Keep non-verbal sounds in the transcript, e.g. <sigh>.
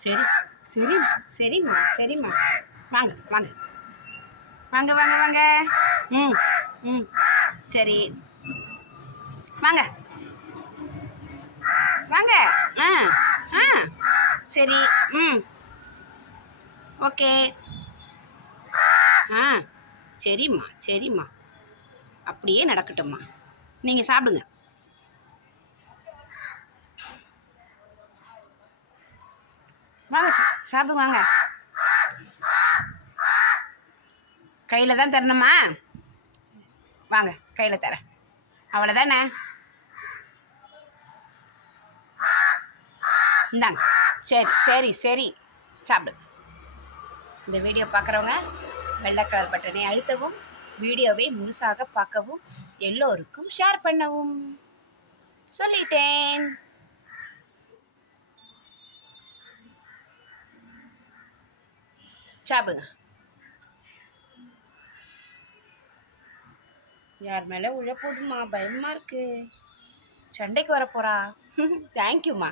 சரி. சரி. சரிம்மா சரிம்மா. வாங்க வாங்க. வாங்க வாங்க வாங்க. ம் ம். சரி. வாங்க. வாங்க. ஆ ஆ. சரி. ம். ஓகே. ஆ சரிம்மா சரிம்மா. அப்படியே நடக்கட்டும்மா. நீங்கள் சாப்பிடுங்க. வாங்க சாப்பிடு சாப்பிடுங்க வாங்க. கையில் தான் தரணுமா? வாங்க கையில் தரேன் அவ்வளோதானே இந்தாங்க. சரி சரி சரி. சாப்பிடுங்க இந்த வீடியோ பார்க்குறவங்க வெள்ளை கலர் பட்டனை அழுத்தவும் வீடியோவை முழுசாக பார்க்கவும் எல்லோருக்கும் ஷேர் பண்ணவும். சொல்லிட்டேன். சாப்பிடுங்க. யார் மேலே உழ போதுமா பயமா இருக்கு. சண்டைக்கு வரப்போகிறா போறா <laughs> தேங்க்யூம்மா